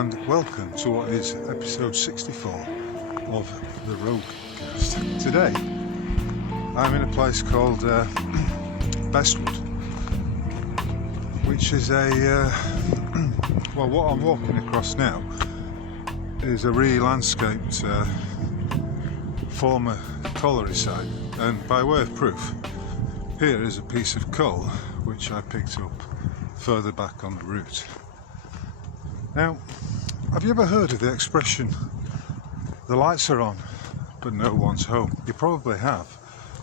and welcome to what is episode 64 of the Roguecast. Today I'm in a place called Bestwood, which is well, what I'm walking across now is a re-landscaped former colliery site, and by way of proof, here is a piece of coal which I picked up further back on the route. Now, have you ever heard of the expression, the lights are on but no one's home? You probably have,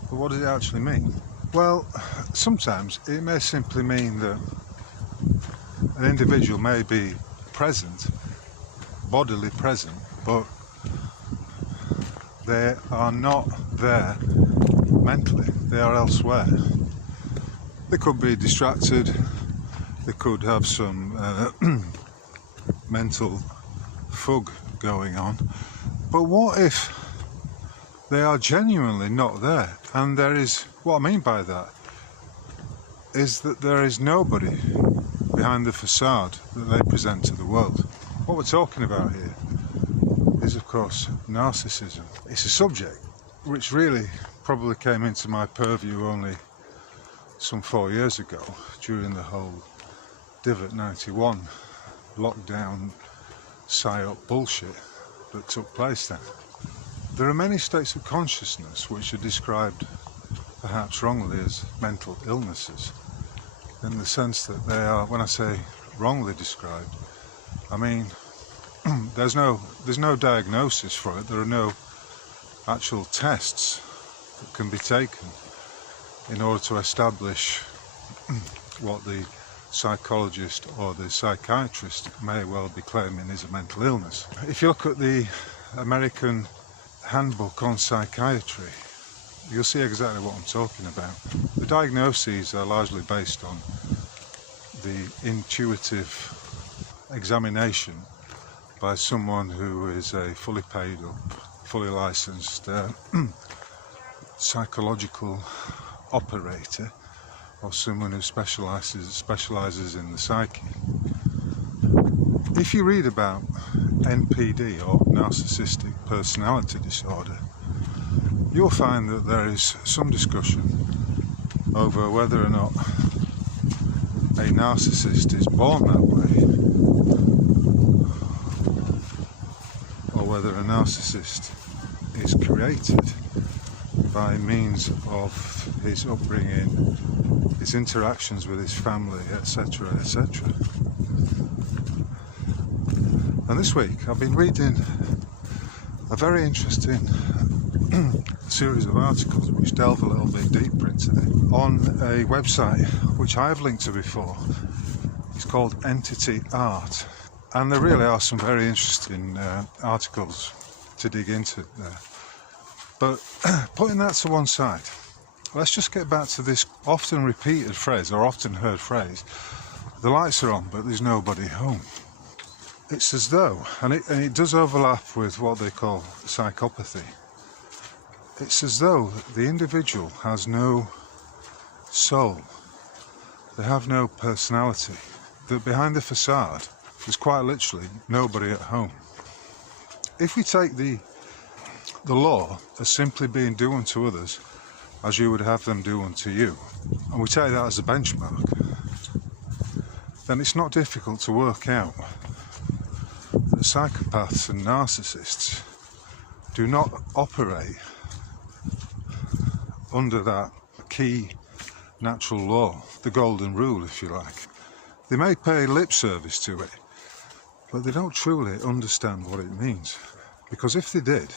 but what does it actually mean? Well, sometimes it may simply mean that an individual may be present, bodily present, but they are not there mentally, they are elsewhere. They could be distracted, they could have some mental fug going on, but what if they are genuinely not there? And there is, what I mean by that is that there is nobody behind the facade that they present to the world. What we're talking about here is, of course, narcissism. It's a subject which really probably came into my purview only some 4 years ago during the whole Divot 91 lockdown psyop bullshit that took place then. There are many states of consciousness which are described perhaps wrongly as mental illnesses, in the sense that they are, when I say wrongly described, I mean there's no diagnosis for it. There are no actual tests that can be taken in order to establish what the psychologist or the psychiatrist may well be claiming is a mental illness. If you look at the American Handbook on Psychiatry, you'll see exactly what I'm talking about. The diagnoses are largely based on the intuitive examination by someone who is a fully paid up, fully licensed psychological operator, or someone who specialises in the psyche. If you read about NPD, or narcissistic personality disorder, you'll find that there is some discussion over whether or not a narcissist is born that way, or whether a narcissist is created by means of his upbringing, his interactions with his family, etc., etc. And this week I've been reading a very interesting series of articles which delve a little bit deeper into it on a website which I've linked to before. It's called Entity Art, and there really are some very interesting articles to dig into there. But putting that to one side, let's just get back to this often repeated phrase, or often heard phrase, the lights are on but there's nobody home. It's as though, and it does overlap with what they call psychopathy, it's as though the individual has no soul, they have no personality, that behind the facade there's quite literally nobody at home. If we take the law as simply being do unto others as you would have them do unto you, and we take that as a benchmark, then it's not difficult to work out that psychopaths and narcissists do not operate under that key natural law, the golden rule, if you like. They may pay lip service to it, but they don't truly understand what it means, because if they did,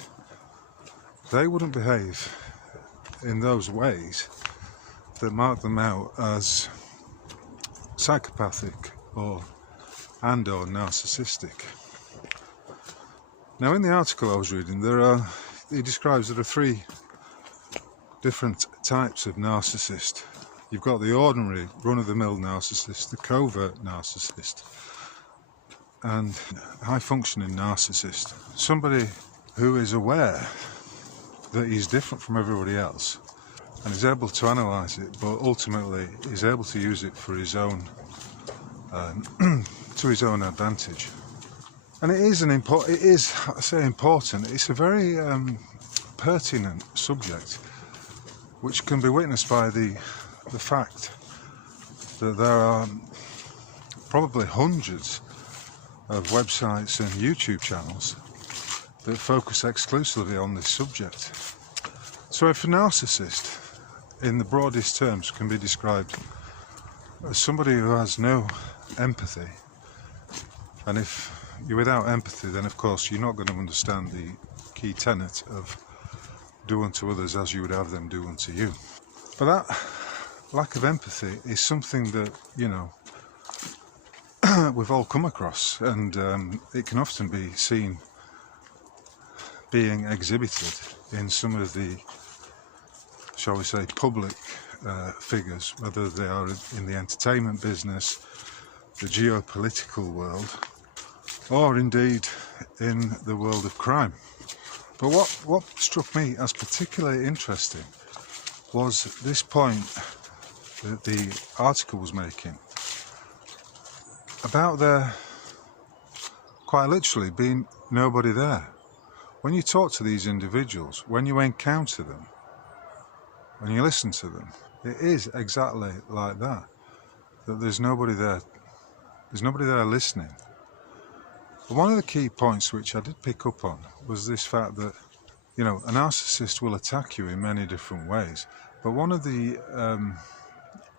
they wouldn't behave in those ways that mark them out as psychopathic or narcissistic. Now, in the article I was reading, he describes there are three different types of narcissist. You've got the ordinary, run-of-the-mill narcissist, the covert narcissist, and high-functioning narcissist. Somebody who is aware that he's different from everybody else and is able to analyse it, but ultimately is able to use it for his own to his own advantage. And it is I say important, it's a very pertinent subject, which can be witnessed by the fact that there are probably hundreds of websites and YouTube channels that focus exclusively on this subject. So if a narcissist, in the broadest terms, can be described as somebody who has no empathy, and if you're without empathy, then of course you're not going to understand the key tenet of do unto others as you would have them do unto you. But that lack of empathy is something that, you know, we've all come across, and it can often be seen being exhibited in some of the, shall we say, public figures, whether they are in the entertainment business, the geopolitical world, or indeed in the world of crime. But what struck me as particularly interesting was this point that the article was making about there quite literally being nobody there. When you talk to these individuals, when you encounter them, when you listen to them, it is exactly like that, that there's nobody there listening. But one of the key points which I did pick up on was this fact that, you know, a narcissist will attack you in many different ways, but one of the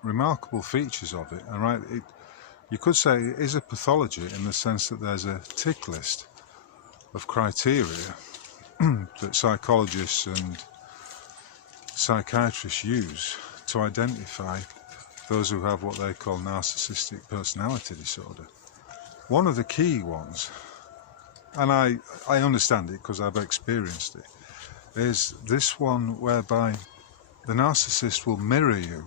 remarkable features of it, and right, you could say it is a pathology in the sense that there's a tick list of criteria that psychologists and psychiatrists use to identify those who have what they call narcissistic personality disorder. One of the key ones, and I understand it because I've experienced it, is this one whereby the narcissist will mirror you,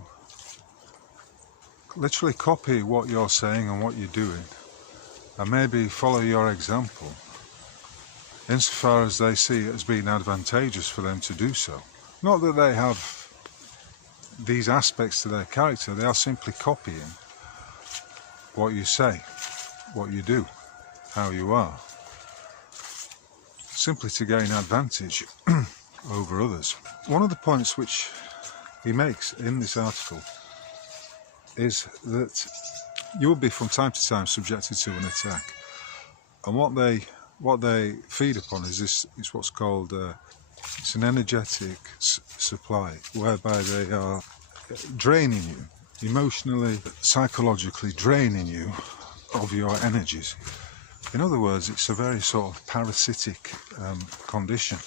literally copy what you're saying and what you're doing, and maybe follow your example, insofar as they see it as being advantageous for them to do so. Not that they have these aspects to their character, they are simply copying what you say, what you do, how you are, simply to gain advantage over others. One of the points which he makes in this article is that you will be from time to time subjected to an attack, and what they feed upon is what's called it's an energetic supply, whereby they are draining you, emotionally, psychologically draining you of your energies. In other words, it's a very sort of parasitic condition.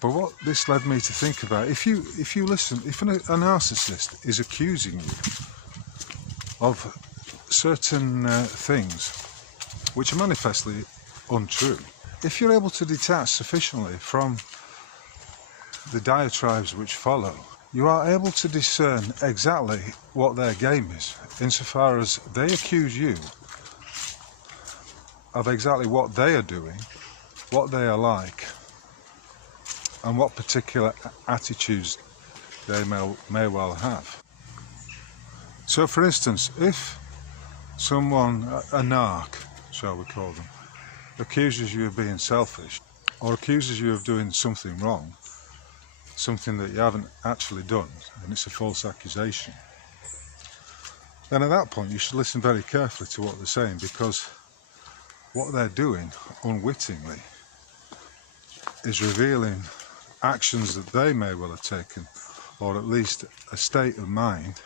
But what this led me to think about, if you listen, if a narcissist is accusing you of certain things which are manifestly untrue, if you're able to detach sufficiently from the diatribes which follow, you are able to discern exactly what their game is, insofar as they accuse you of exactly what they are doing, what they are like, and what particular attitudes they may well have. So for instance, if someone, a narc, shall we call them, accuses you of being selfish, or accuses you of doing something wrong, something that you haven't actually done, and it's a false accusation, then at that point you should listen very carefully to what they're saying, because what they're doing unwittingly is revealing actions that they may well have taken, or at least a state of mind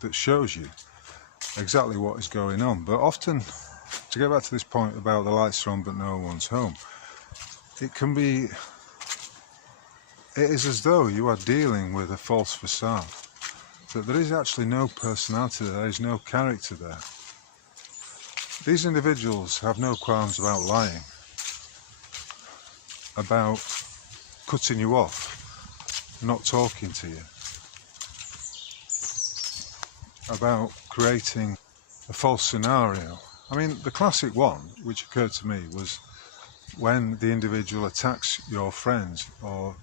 that shows you exactly what is going on. But often, to get back to this point about the lights are on but no one's home, it is as though you are dealing with a false facade, that there is actually no personality there is no character there. These individuals have no qualms about lying, about cutting you off, not talking to you, about creating a false scenario. I mean, the classic one which occurred to me was when the individual attacks your friends or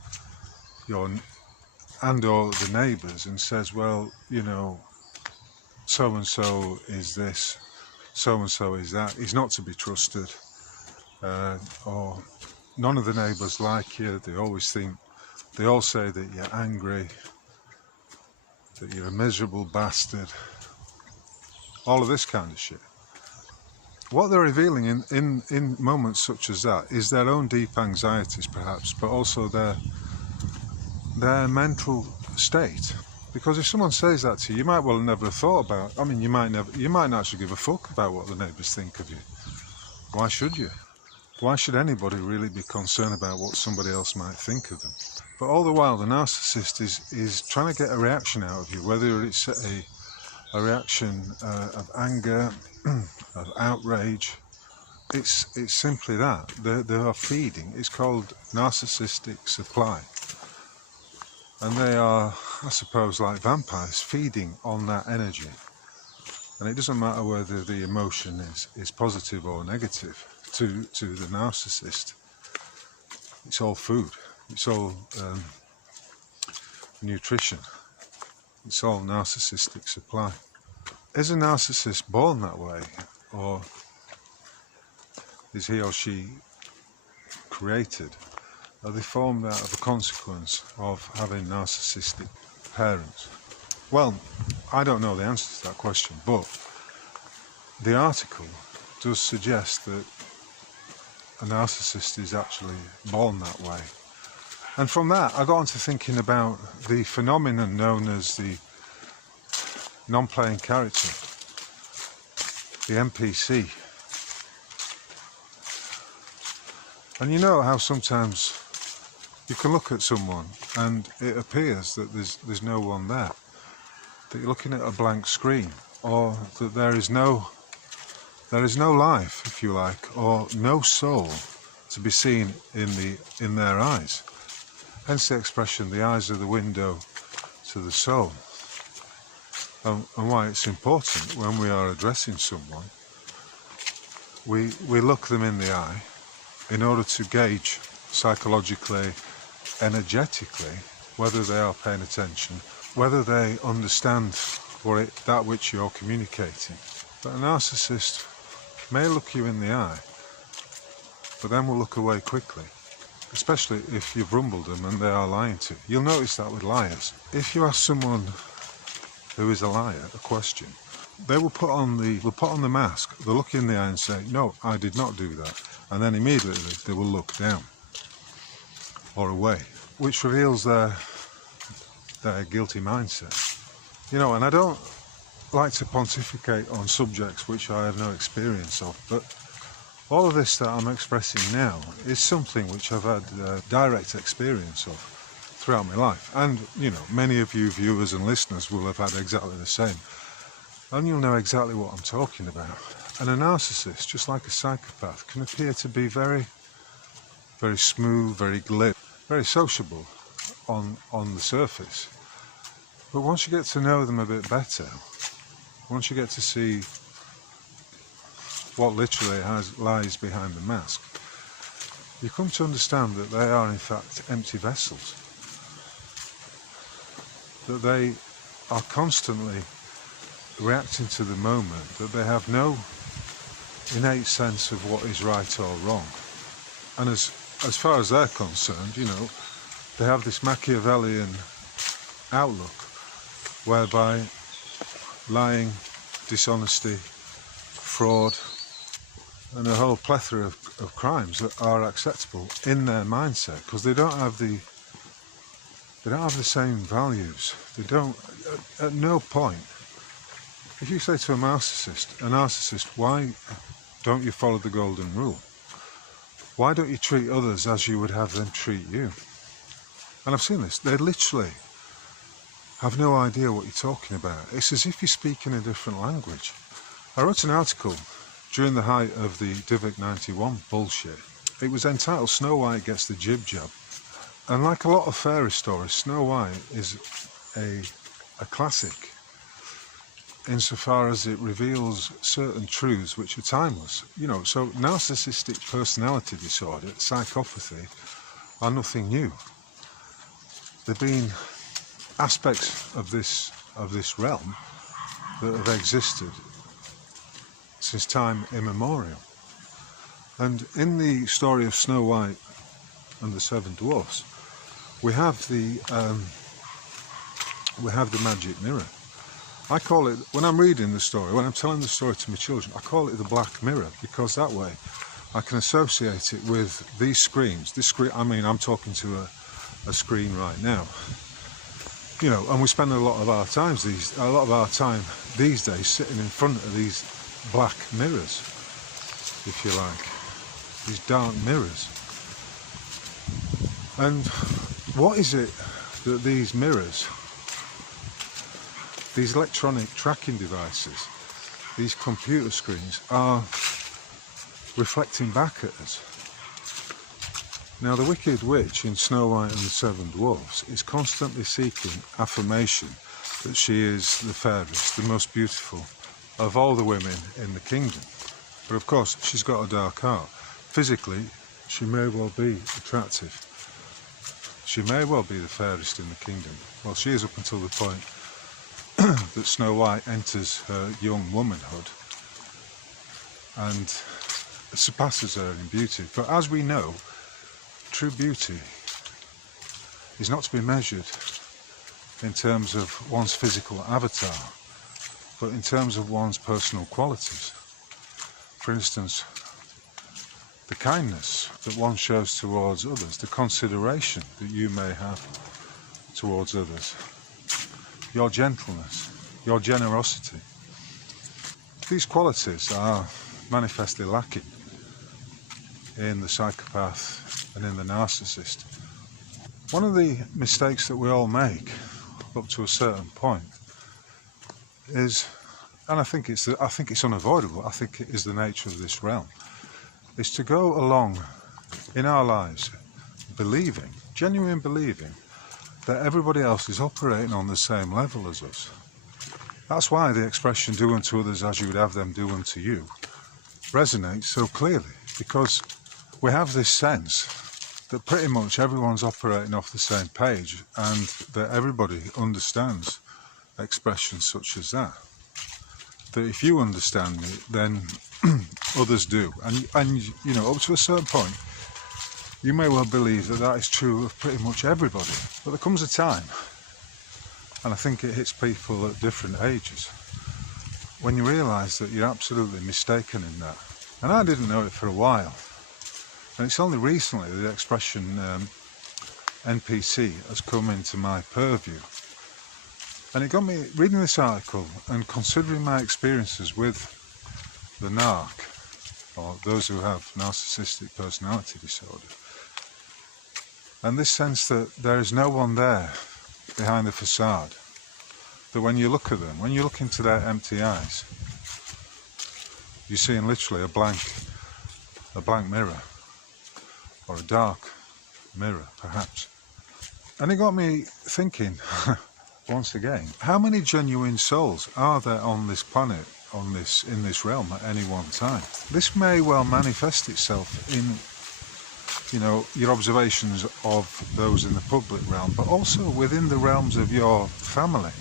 or the neighbours and says, well, you know, so and so is this, so and so is that, he's not to be trusted, or none of the neighbours like you. They all say that you're angry, that you're a miserable bastard, all of this kind of shit. What they're revealing in moments such as that is their own deep anxieties perhaps, but also their mental state. Because if someone says that to you, you might well never have thought about, you might not actually give a fuck about what the neighbours think of you. Why should you? Why should anybody really be concerned about what somebody else might think of them? But all the while the narcissist is trying to get a reaction out of you, whether it's a reaction of anger, of outrage. It's simply that. They are feeding. It's called narcissistic supply. And they are, I suppose, like vampires, feeding on that energy. And it doesn't matter whether the emotion is positive or negative to the narcissist. It's all food. It's all nutrition. It's all narcissistic supply. Is a narcissist born that way, or is he or she created? Are they formed out of a consequence of having narcissistic parents? Well, I don't know the answer to that question, but the article does suggest that a narcissist is actually born that way. And from that, I got on to thinking about the phenomenon known as the non-playing character, the NPC. And you know how sometimes you can look at someone and it appears that there's no one there, that you're looking at a blank screen, or that there is no life, if you like, or no soul to be seen in their eyes. Hence the expression, the eyes are the window to the soul. And why it's important when we are addressing someone, we look them in the eye in order to gauge psychologically, energetically, whether they are paying attention, whether they understand that which you're communicating. But a narcissist may look you in the eye, but then will look away quickly, especially if you've rumbled them and they are lying to you. You'll notice that with liars. If you ask someone who is a liar a question, they will put on the mask, they'll look you in the eye and say, no, I did not do that. And then immediately they will look down or away, which reveals their guilty mindset. And I don't like to pontificate on subjects which I have no experience of, but all of this that I'm expressing now is something which I've had direct experience of throughout my life. And, many of you viewers and listeners will have had exactly the same. And you'll know exactly what I'm talking about. And a narcissist, just like a psychopath, can appear to be very, very smooth, very glib, very sociable on the surface. But once you get to know them a bit better, once you get to see what literally lies behind the mask, you come to understand that they are in fact empty vessels. That they are constantly reacting to the moment, that they have no innate sense of what is right or wrong. And as far as they're concerned, they have this Machiavellian outlook whereby lying, dishonesty, fraud, and a whole plethora of crimes that are acceptable in their mindset, because they don't have the same values. They don't, at no point, if you say to a narcissist, why don't you follow the golden rule? Why don't you treat others as you would have them treat you? And I've seen this. They literally have no idea what you're talking about. It's as if you're speaking a different language. I wrote an article during the height of the Divic 91 bullshit. It was entitled Snow White Gets the Jib Jab. And like a lot of fairy stories, Snow White is a classic insofar as it reveals certain truths which are timeless. So narcissistic personality disorder, psychopathy, are nothing new. There have been aspects of this realm that have existed since time immemorial. And in the story of Snow White and the Seven Dwarfs, we have the magic mirror. I call it, when I'm reading the story, when I'm telling the story to my children, I call it the black mirror, because that way I can associate it with these screens. This screen, I mean, I'm talking to a screen right now. You know, and we spend a lot of our time these days sitting in front of these black mirrors, if you like, these dark mirrors. And what is it that these mirrors, these electronic tracking devices, these computer screens are reflecting back at us? Now, the Wicked Witch in Snow White and the Seven Dwarfs is constantly seeking affirmation that she is the fairest, the most beautiful of all the women in the kingdom. But of course, she's got a dark heart. Physically, she may well be attractive. She may well be the fairest in the kingdom. Well, she is up until the point that Snow White enters her young womanhood and surpasses her in beauty. But as we know, true beauty is not to be measured in terms of one's physical avatar, but in terms of one's personal qualities. For instance, the kindness that one shows towards others, the consideration that you may have towards others, your gentleness, your generosity. These qualities are manifestly lacking in the psychopath and in the narcissist. One of the mistakes that we all make up to a certain point is, and I think it's unavoidable, I think it is the nature of this realm, is to go along in our lives believing, genuine believing, that everybody else is operating on the same level as us. That's why the expression "do unto others as you would have them do unto you" resonates so clearly, because we have this sense that pretty much everyone's operating off the same page, and that everybody understands expressions such as that. That if you understand me, then others do. And you know, up to a certain point, you may well believe that that is true of pretty much everybody. But there comes a time, and I think it hits people at different ages, when you realise that you're absolutely mistaken in that. And I didn't know it for a while. And it's only recently the expression NPC has come into my purview. And it got me reading this article and considering my experiences with the narc, or those who have narcissistic personality disorder. And this sense that there is no one there behind the facade. That when you look at them, when you look into their empty eyes, you're seeing literally a blank mirror. Or a dark mirror, perhaps. And it got me thinking, once again, how many genuine souls are there on this planet, in this realm at any one time? This may well manifest itself in, you know, your observations of those in the public realm, but also within the realms of your family.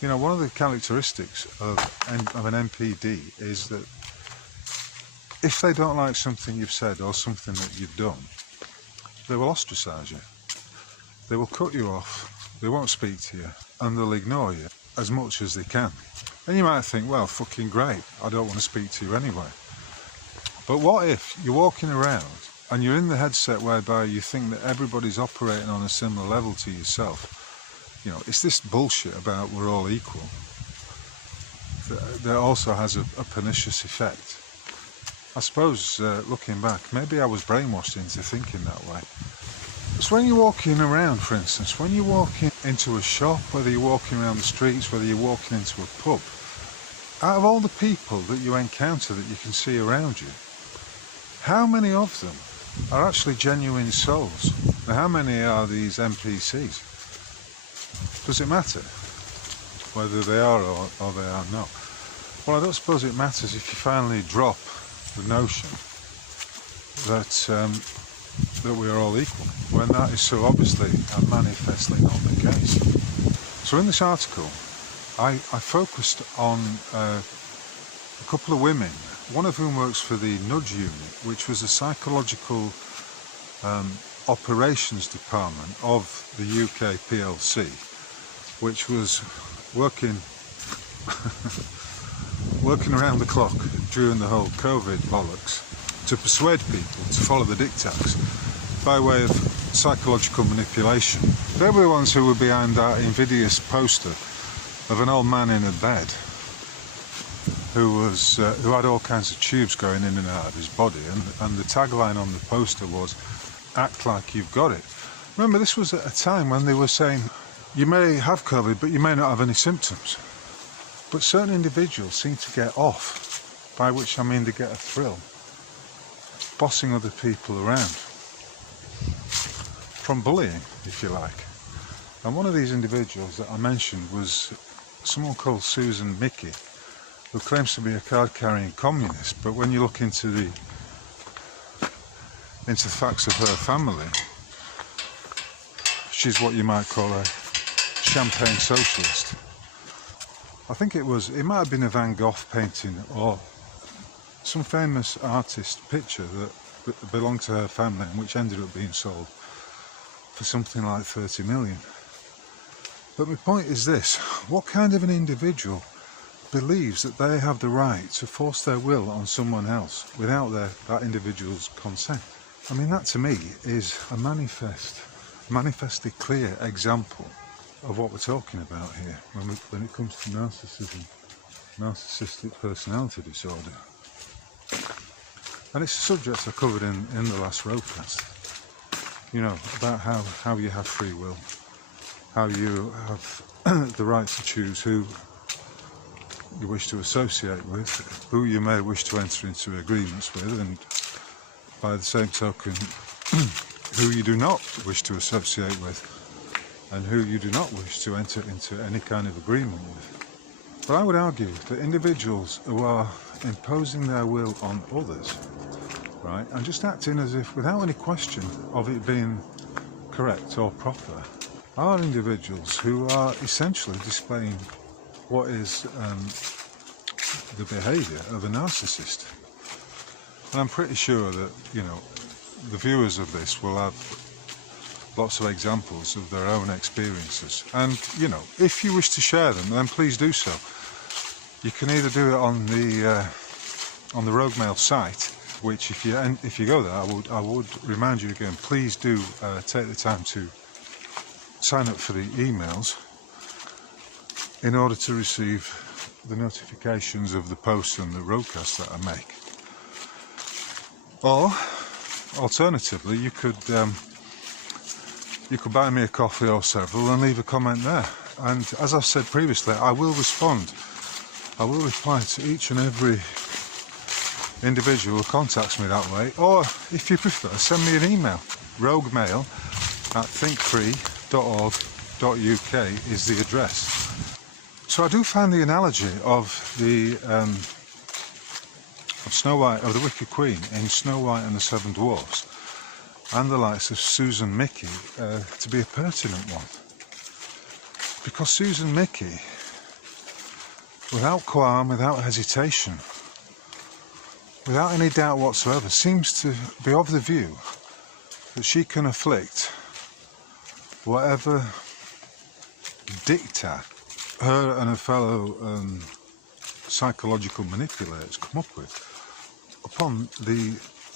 You know, one of the characteristics of an NPD is that if they don't like something you've said or something that you've done, they will ostracise you. They will cut you off, they won't speak to you, and they'll ignore you as much as they can. And you might think, well, fucking great, I don't want to speak to you anyway. But what if you're walking around and you're in the headset whereby you think that everybody's operating on a similar level to yourself? You know, it's this bullshit about we're all equal that also has a pernicious effect. I suppose, looking back, maybe I was brainwashed into thinking that way. So when you're walking around, for instance, when you're walking into a shop, whether you're walking around the streets, whether you're walking into a pub, out of all the people that you encounter that you can see around you, how many of them are actually genuine souls? Now, how many are these NPCs? Does it matter whether they are or they are not? Well, I don't suppose it matters if you finally drop the notion that that we are all equal, when that is so obviously and manifestly not the case. So in this article, I focused on a couple of women one of whom works for the Nudge Unit, which was a psychological operations department of the UK PLC, which was working working around the clock during the whole COVID bollocks to persuade people to follow the diktats by way of psychological manipulation. They were the ones who were behind that invidious poster of an old man in a bed who had all kinds of tubes going in and out of his body, and the tagline on the poster was, "Act like you've got it." Remember, this was at a time when they were saying you may have COVID but you may not have any symptoms. But certain individuals seem to get off, by which I mean they get a thrill, bossing other people around, from bullying, if you like. And one of these individuals that I mentioned was someone called Susan Mickey, who claims to be a card-carrying communist, but when you look into the facts of her family, she's what you might call a champagne socialist. I think it might have been a Van Gogh painting or some famous artist picture that belonged to her family and which ended up being sold for something like 30 million. But my point is this: what kind of an individual believes that they have the right to force their will on someone else without that individual's consent? I mean, that to me is a manifestly clear example of what we're talking about here when it comes to narcissism, narcissistic personality disorder. And it's a subject I covered in the last roadcast, you know, about how you have free will, how you have the right to choose who you wish to associate with, who you may wish to enter into agreements with, and by the same token, who you do not wish to associate with, and who you do not wish to enter into any kind of agreement with. But I would argue that individuals who are imposing their will on others, right, and just acting as if without any question of it being correct or proper, are individuals who are essentially displaying what is the behaviour of a narcissist. And I'm pretty sure that, you know, the viewers of this will have lots of examples of their own experiences, and you know, if you wish to share them, then please do so. You can either do it on the Rogue Mail site, which if you go there, I would remind you again, please do take the time to sign up for the emails in order to receive the notifications of the posts and the roadcasts that I make. Or alternatively, you could buy me a coffee or several and leave a comment there. And as I've said previously, I will respond. I will reply to each and every individual who contacts me that way. Or, if you prefer, send me an email. roguemail@thinkfree.org.uk is the address. So I do find the analogy of Snow White, of the Wicked Queen in Snow White and the Seven Dwarfs, and the likes of Susan Mickey to be a pertinent one. Because Susan Mickey, without qualm, without hesitation, without any doubt whatsoever, seems to be of the view that she can afflict whatever diktat her and her fellow psychological manipulators come up with upon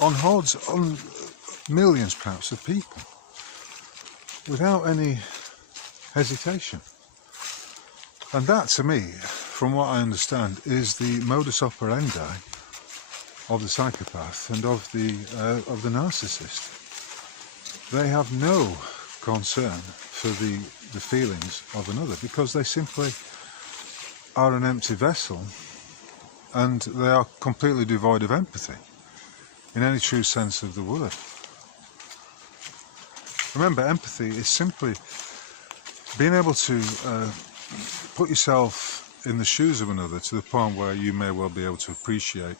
hordes, on millions perhaps of people, without any hesitation. And that, to me, from what I understand, is the modus operandi of the psychopath and of the narcissist. They have no concern for the feelings of another, because they simply are an empty vessel and they are completely devoid of empathy in any true sense of the word. Remember, empathy is simply being able to put yourself in the shoes of another to the point where you may well be able to appreciate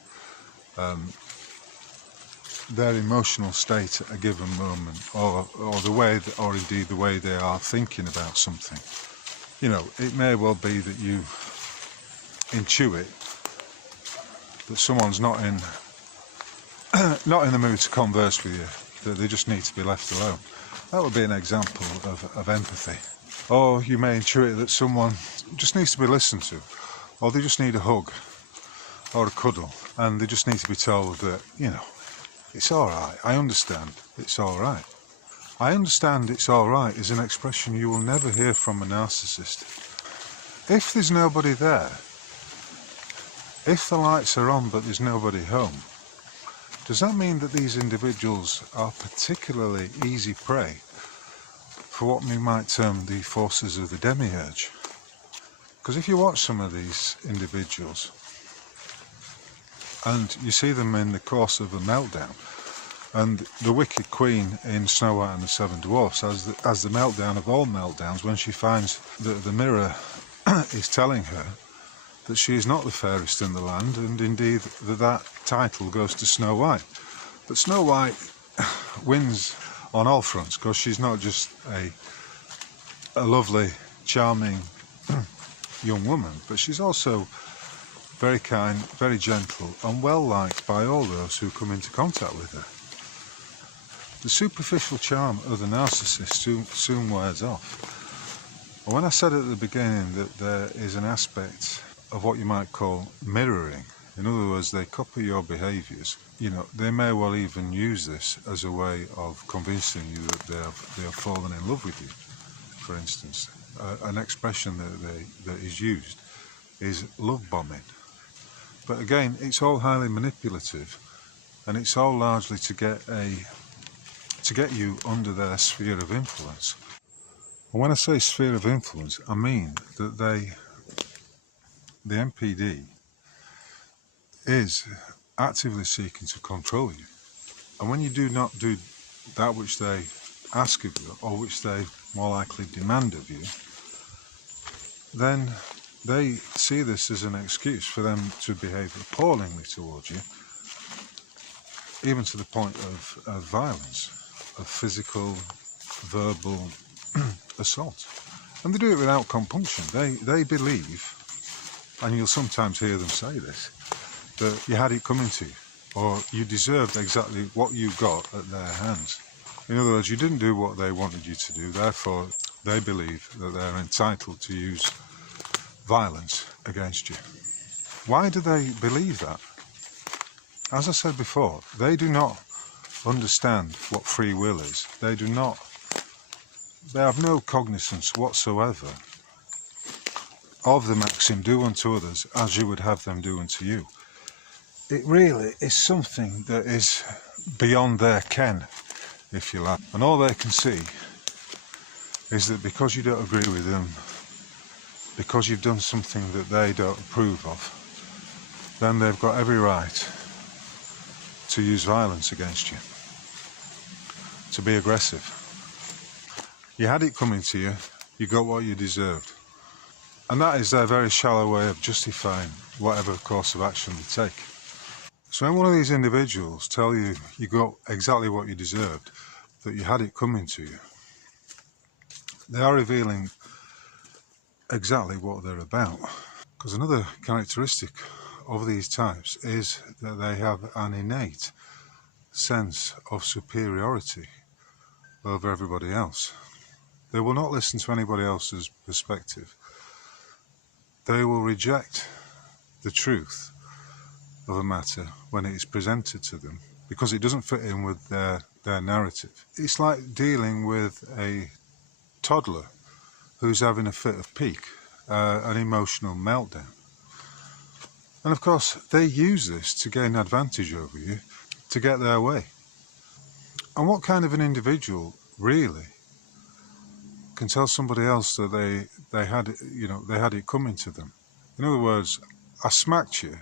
their emotional state at a given moment, or the way, or indeed the way they are thinking about something. You know, it may well be that you intuit that someone's not in the mood to converse with you, that they just need to be left alone. That would be an example of empathy. Or you may intuit that someone just needs to be listened to, or they just need a hug or a cuddle, and they just need to be told that, you know, it's alright, I understand, it's alright. I understand it's alright is an expression you will never hear from a narcissist. If there's nobody there, if the lights are on but there's nobody home, does that mean that these individuals are particularly easy prey for what we might term the forces of the demiurge? Because if you watch some of these individuals and you see them in the course of a meltdown, and the Wicked Queen in Snow White and the Seven Dwarfs has the meltdown of all meltdowns when she finds that the mirror is telling her that she is not the fairest in the land, and indeed that title goes to Snow White. But Snow White wins on all fronts, because she's not just a lovely, charming young woman, but she's also very kind, very gentle, and well liked by all those who come into contact with her. The superficial charm of the narcissist soon wears off. And when I said at the beginning that there is an aspect of what you might call mirroring, in other words, they copy your behaviours, you know, they may well even use this as a way of convincing you that they have fallen in love with you. For instance, an expression that is used is love bombing. But again, it's all highly manipulative, and it's all largely to get you under their sphere of influence. And when I say sphere of influence, I mean that the MPD is actively seeking to control you. And when you do not do that which they ask of you, or which they more likely demand of you, then they see this as an excuse for them to behave appallingly towards you, even to the point of violence, of physical, verbal assault. And they do it without compunction. They believe, and you'll sometimes hear them say this, that you had it coming to you, or you deserved exactly what you got at their hands. In other words, you didn't do what they wanted you to do, therefore they believe that they're entitled to use violence against you. Why do they believe that? As I said before, they do not understand what free will is. They have no cognizance whatsoever of the maxim, do unto others as you would have them do unto you. It really is something that is beyond their ken, if you like. And all they can see is that because you don't agree with them, because you've done something that they don't approve of, then they've got every right to use violence against you, to be aggressive. You had it coming to you, you got what you deserved. And that is their very shallow way of justifying whatever course of action they take. So when one of these individuals tell you you got exactly what you deserved, that you had it coming to you, they are revealing exactly what they're about. Because another characteristic of these types is that they have an innate sense of superiority over everybody else. They will not listen to anybody else's perspective. They will reject the truth of a matter when it is presented to them because it doesn't fit in with their narrative. It's like dealing with a toddler who's having a fit of pique, an emotional meltdown. And of course, they use this to gain advantage over you, to get their way. And what kind of an individual really can tell somebody else that they had it coming to them? In other words, I smacked you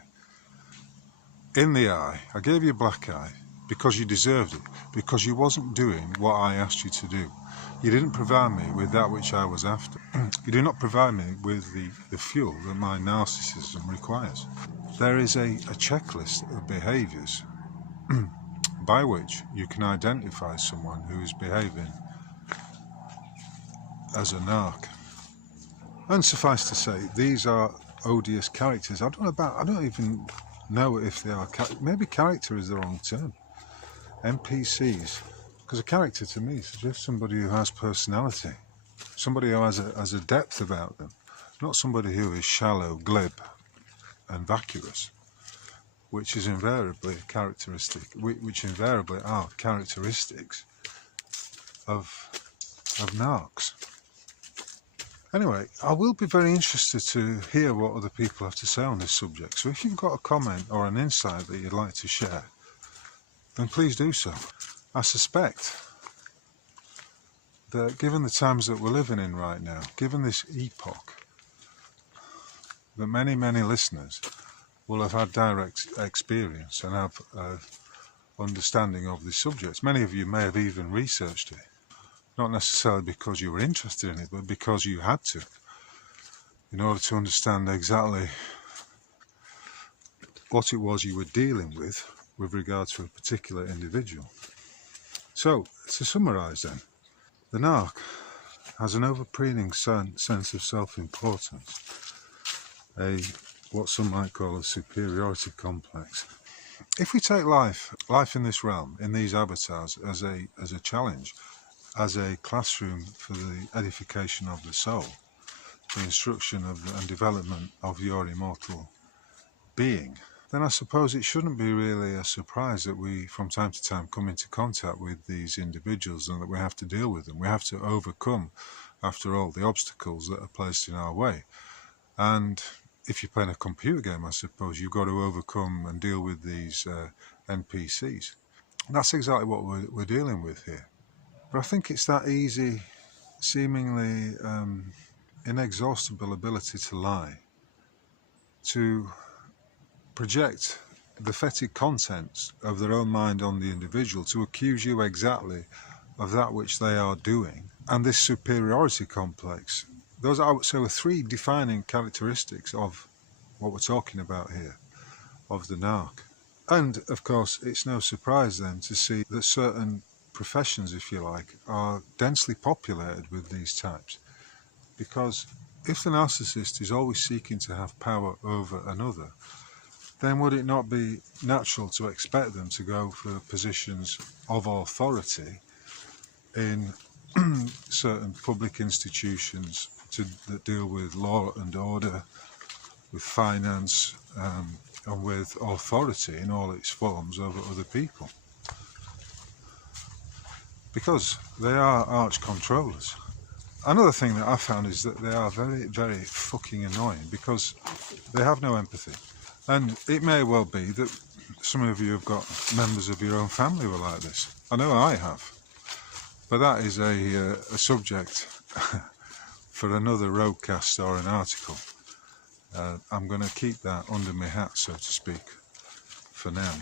in the eye, I gave you a black eye because you deserved it, because you wasn't doing what I asked you to do. You didn't provide me with that which I was after. You do not provide me with the fuel that my narcissism requires. There is a checklist of behaviours by which you can identify someone who is behaving as a narc. And suffice to say, these are odious characters. I don't even know if they are, maybe character is the wrong term, NPCs, because a character to me suggests somebody who has personality, somebody who has a depth about them, not somebody who is shallow, glib and vacuous, which is invariably a characteristic, which invariably are characteristics of narcs. Anyway, I will be very interested to hear what other people have to say on this subject, so if you've got a comment or an insight that you'd like to share, then please do so. I suspect that given the times that we're living in right now, given this epoch, that many listeners will have had direct experience and have understanding of this subject. Many of you may have even researched it, not necessarily because you were interested in it, but because you had to, in order to understand exactly what it was you were dealing with regard to a particular individual. So, to summarise then, the narc has an overpreening sense of self-importance, what some might call a superiority complex. If we take life in this realm, in these avatars, as a challenge, as a classroom for the edification of the soul, the instruction of and development of your immortal being, then I suppose it shouldn't be really a surprise that we from time to time come into contact with these individuals and that we have to deal with them. We have to overcome, after all, the obstacles that are placed in our way. And if you're playing a computer game, I suppose you've got to overcome and deal with these NPCs. And that's exactly what we're dealing with here. But I think it's that easy, seemingly inexhaustible ability to lie, to project the fetid contents of their own mind on the individual, to accuse you exactly of that which they are doing. And this superiority complex, those I would say were three defining characteristics of what we're talking about here, of the narc. And of course, it's no surprise then to see that certain professions, if you like, are densely populated with these types. Because if the narcissist is always seeking to have power over another, then would it not be natural to expect them to go for positions of authority in certain public institutions that deal with law and order, with finance, and with authority in all its forms over other people? Because they are arch controllers. Another thing that I found is that they are very fucking annoying because they have no empathy. And it may well be that some of you have got members of your own family who are like this. I know I have. But that is a subject for another roadcast or an article. I'm going to keep that under my hat, so to speak, for now.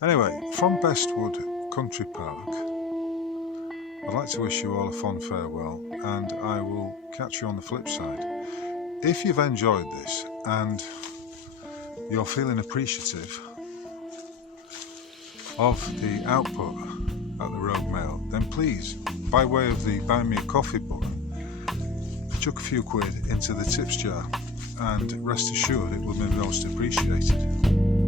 Anyway, from Bestwood Country Park, I'd like to wish you all a fond farewell, and I will catch you on the flip side. If you've enjoyed this and you're feeling appreciative of the output at the Rogue Mail, then please, by way of the Buy Me a Coffee button, chuck a few quid into the tips jar, and rest assured it will be most appreciated.